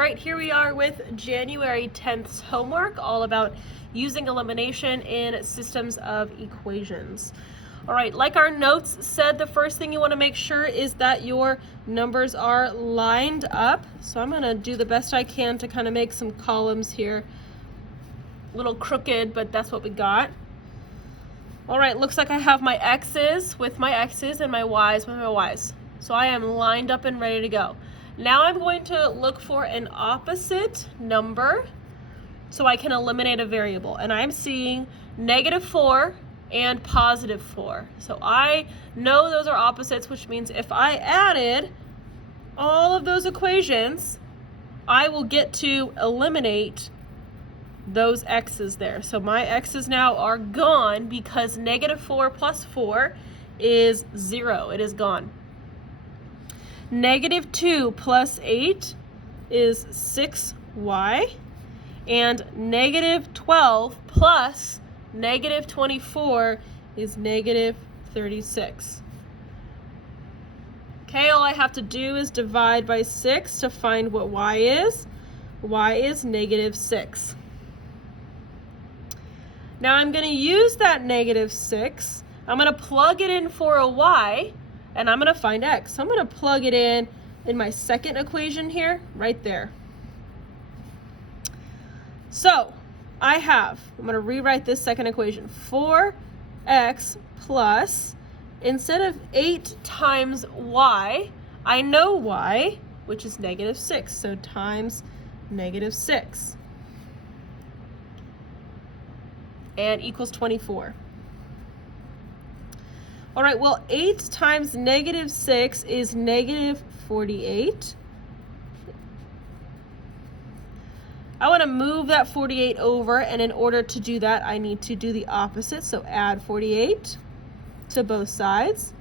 All right, here we are with January 10th's homework, all about using elimination in systems of equations. All right, like our notes said, the first thing you want to make sure is that your numbers are lined up. So I'm going to do the best I can to kind of make some columns here. A little crooked, but that's what we got. All right, looks like I have my x's with my x's and my y's with my y's. So I am lined up and ready to go. Now I'm going to look for an opposite number so I can eliminate a variable. And I'm seeing -4 and +4. So I know those are opposites, which means if I added all of those equations, I will get to eliminate those x's there. So my x's now are gone because -4 plus 4 is 0. It is gone. -2 plus 8 is 6y, and -12 plus -24 is -36. Okay, all I have to do is divide by 6 to find what y is. Y is -6. Now I'm going to use that -6. I'm going to plug it in for a y, and I'm going to find x. So I'm going to plug it in my second equation here, right there. So I'm going to rewrite this second equation. 4x plus, instead of 8 times y, I know y, which is -6. So times -6. And equals 24. All right, well, 8 times -6 is -48. I want to move that 48 over, and in order to do that, I need to do the opposite. So add 48 to both sides.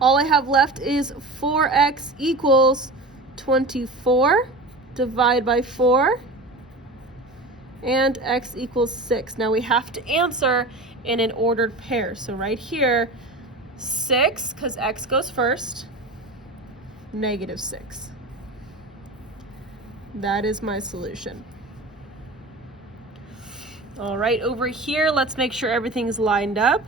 All I have left is 4x equals 24. Divide by 4. And x equals 6. Now we have to answer in an ordered pair. So right here, 6, because x goes first, -6. That is my solution. All right, over here, let's make sure everything's lined up.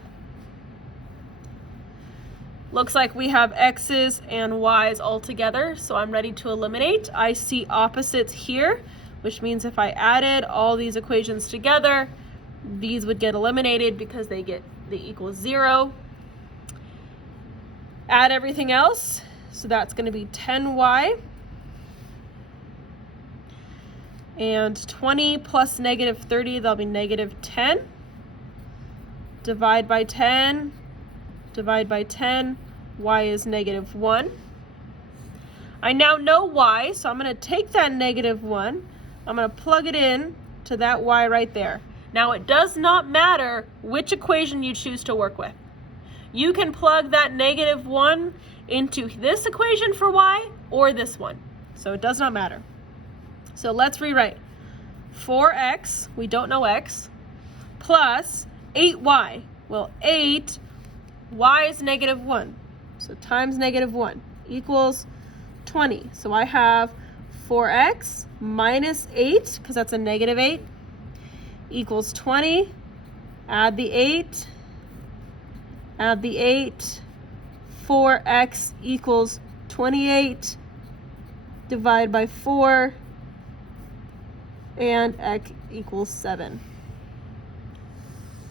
Looks like we have x's and y's all together, so I'm ready to eliminate. I see opposites here, which means if I added all these equations together, these would get eliminated because they equal 0. Add everything else, so that's going to be 10y. And 20 plus -30, that'll be -10. Divide by 10, divide by 10, y is -1. I now know y, so I'm going to take that -1, I'm going to plug it in to that y right there. Now it does not matter which equation you choose to work with. You can plug that -1 into this equation for y or this one. So it does not matter. So let's rewrite. 4x, we don't know x, plus 8y. Well, 8, y is -1. So times -1 equals 20. So I have 4x minus 8, because that's a -8, equals 20. Add the 8. Add the 8. 4x equals 28. Divide by 4. And x equals 7.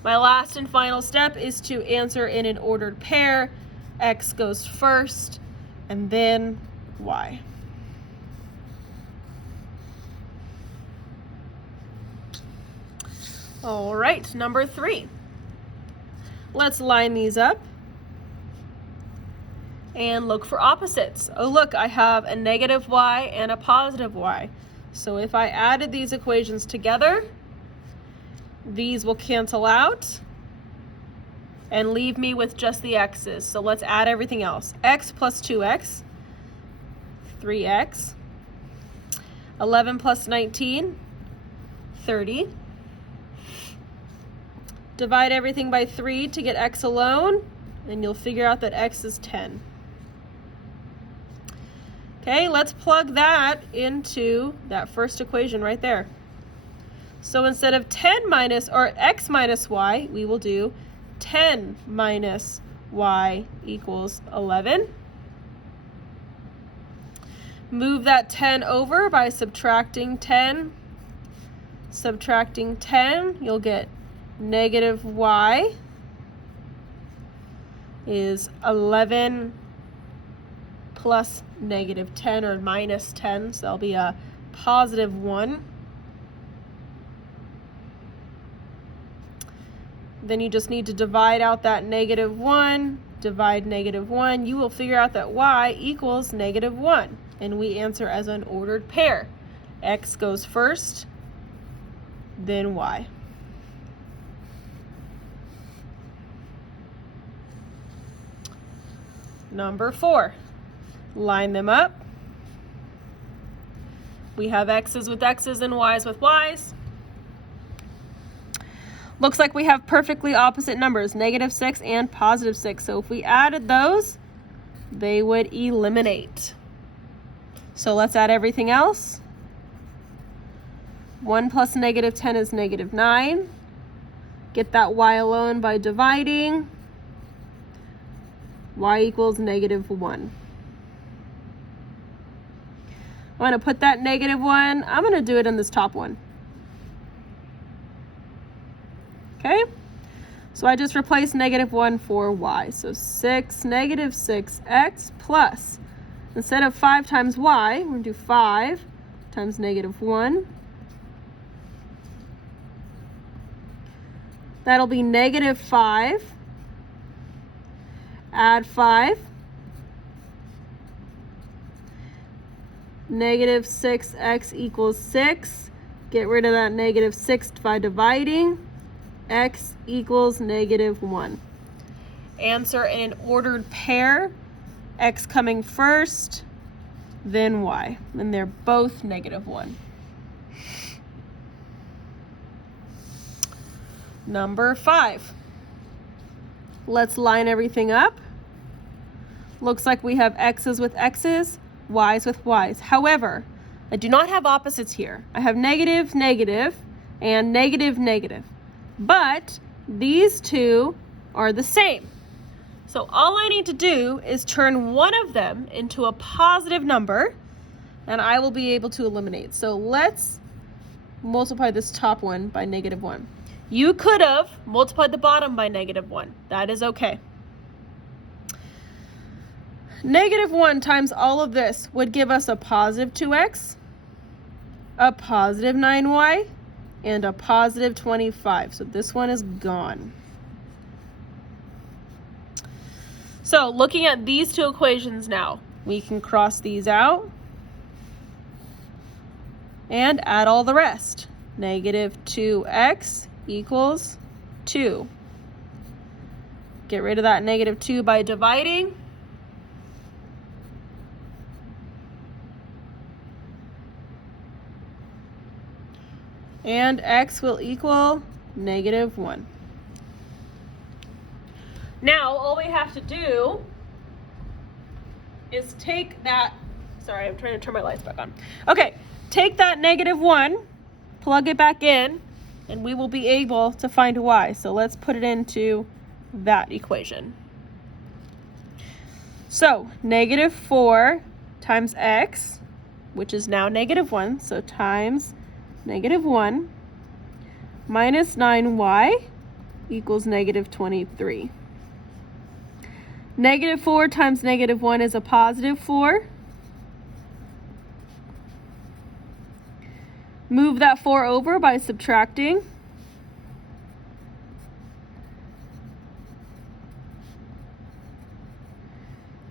My last and final step is to answer in an ordered pair. X goes first, and then y. All right, number 3. Let's line these up and look for opposites. Oh, look, I have a -y and a +y. So if I added these equations together, these will cancel out and leave me with just the x's. So let's add everything else. X plus 2x, 3x. 11 plus 19, 30. Divide everything by 3 to get x alone, and you'll figure out that x is 10. Okay, let's plug that into that first equation right there. So instead of 10 minus, or x minus y, we will do 10 minus y equals 11. Move that 10 over by subtracting 10. Subtracting 10, you'll get negative y is 11 plus negative 10, or minus 10, so that'll be a positive 1. Then you just need to divide out that negative 1, divide negative 1. You will figure out that y equals negative 1, and we answer as an ordered pair. X goes first, then y. Number 4, line them up. We have x's with x's and y's with y's. Looks like we have perfectly opposite numbers, negative 6 and positive 6. So if we added those, they would eliminate. So let's add everything else. 1 plus negative 10 is negative 9. Get that y alone by dividing. Y equals negative 1. I'm going to put that negative 1, I'm going to do it in this top one. Okay, so I just replaced negative 1 for y. So 6, negative 6x plus, instead of 5 times y, we're going to do 5 times negative 1. That'll be negative 5. Add 5. Negative 6x equals 6. Get rid of that negative 6 by dividing. X equals negative 1. Answer in an ordered pair. X coming first, then y. And they're both negative 1. Number 5. Let's line everything up. Looks like we have x's with x's, y's with y's. However, I do not have opposites here. I have negative, negative, and negative, negative. But these two are the same. So all I need to do is turn one of them into a positive number, and I will be able to eliminate. So let's multiply this top one by negative 1. You could have multiplied the bottom by negative 1. That is okay. Negative 1 times all of this would give us a positive 2x, a positive 9y, and a positive 25. So this one is gone. So looking at these two equations now, we can cross these out and add all the rest. Negative 2x equals 2. Get rid of that negative 2 by dividing. And x will equal negative 1. Now, all we have to do is take that, sorry, I'm trying to turn my lights back on. Okay, take that negative 1, plug it back in, and we will be able to find y. So let's put it into that equation. So, negative 4 times x, which is now negative 1, so times negative 1 minus 9y equals negative 23. Negative 4 times negative 1 is a positive 4. Move that 4 over by subtracting.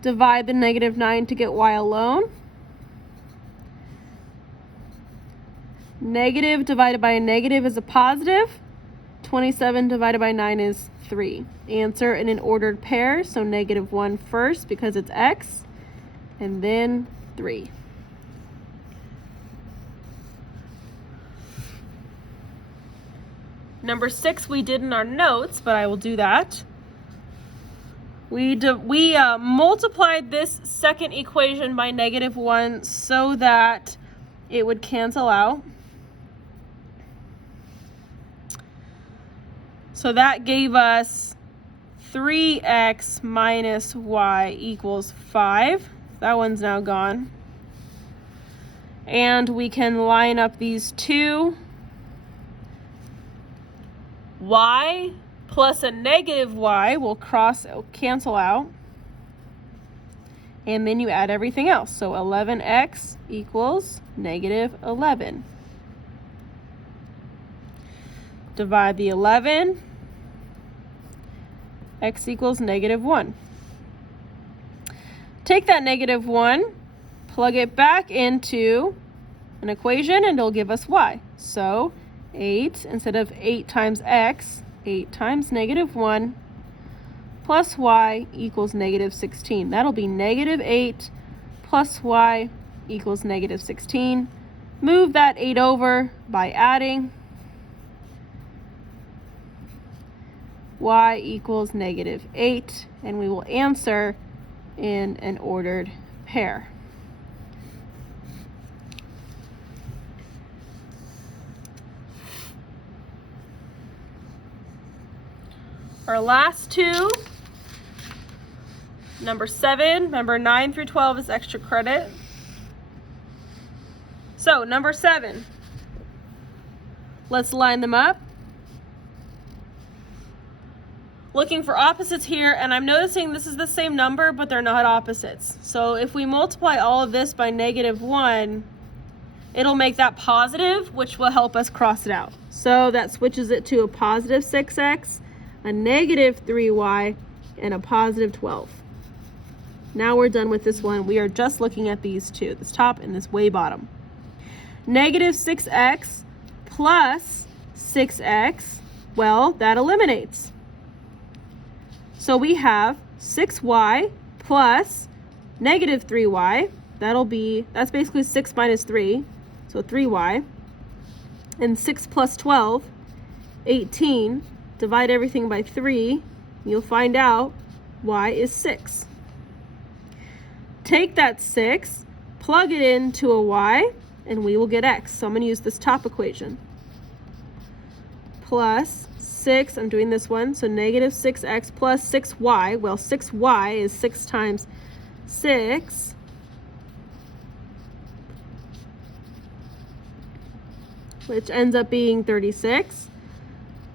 Divide the negative 9 to get y alone. Negative divided by a negative is a positive. 27 divided by 9 is 3. Answer in an ordered pair, so negative 1 first because it's x, and then 3. Number 6 we did in our notes, but I will do that. We multiplied this second equation by -1 so that it would cancel out. So that gave us 3x minus y equals 5. That one's now gone. And we can line up these two. Y plus a negative y will cancel out. And then you add everything else. So 11x equals -11. Divide the 11. X equals -1. Take that -1, plug it back into an equation, and it'll give us y. So 8, instead of 8 times x, 8 times -1 plus y equals -16. That'll be -8 plus y equals -16. Move that 8 over by adding. Y equals -8, and we will answer in an ordered pair. Our last two, number 7, remember 9 through 12 is extra credit. So number 7, let's line them up. Looking for opposites here, and I'm noticing this is the same number, but they're not opposites. So if we multiply all of this by -1, it'll make that positive, which will help us cross it out. So that switches it to a positive 6x, a -3y, and a positive 12. Now we're done with this one. We are just looking at these two, this top and this way bottom. -6x plus 6x, well, that eliminates. So we have 6y plus -3y. That's basically 6 minus 3, so 3y. And 6 plus 12, 18. Divide everything by 3. You'll find out y is 6. Take that 6, plug it into a y, and we will get x. So I'm going to use this top equation. Plus 6, I'm doing this one, so -6x plus 6y. Well, 6y is 6 times 6. Which ends up being 36.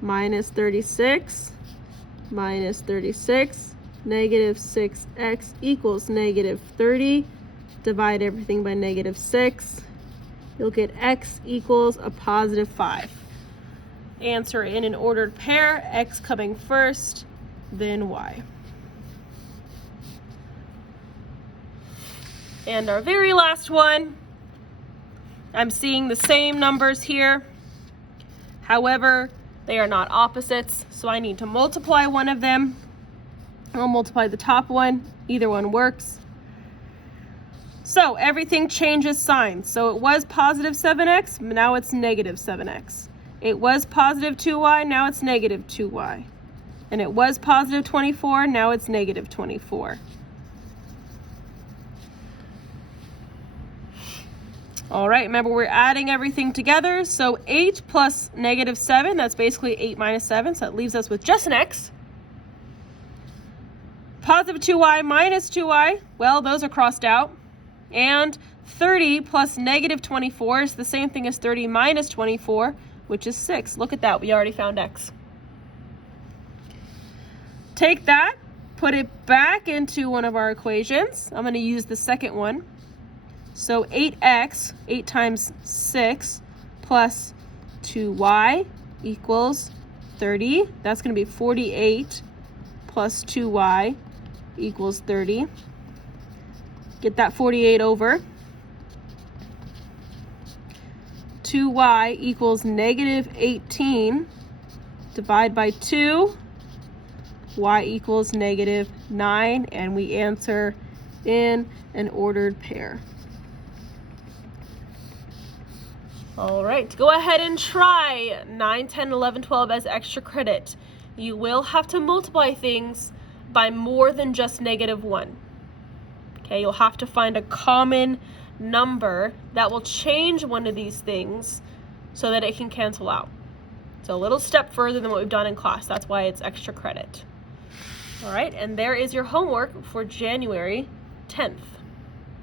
Minus 36. Minus 36. -6x equals -30. Divide everything by -6. You'll get x equals a positive 5. Answer in an ordered pair, x coming first, then y. And our very last one, I'm seeing the same numbers here. However, they are not opposites, so I need to multiply one of them. I'll multiply the top one. Either one works. So everything changes signs. So it was positive 7x, now it's -7x. It was positive 2y, now it's -2y. And it was positive 24, now it's -24. All right, remember we're adding everything together. So 8 plus -7, that's basically 8 minus 7, so that leaves us with just an x. Positive 2y minus 2y, well, those are crossed out. And 30 plus -24 is the same thing as 30 minus 24, which is 6. Look at that, we already found x. Take that, put it back into one of our equations. I'm going to use the second one. So 8x, 8 times 6, plus 2y equals 30. That's going to be 48 plus 2y equals 30. Get that 48 over. 2y equals -18. Divide by 2. Y equals -9. And we answer in an ordered pair. All right, go ahead and try 9, 10, 11, 12 as extra credit. You will have to multiply things by more than just -1. Okay, you'll have to find a common number that will change one of these things so that it can cancel out. So a little step further than what we've done in class. That's why it's extra credit. All right, and there is your homework for January 10th.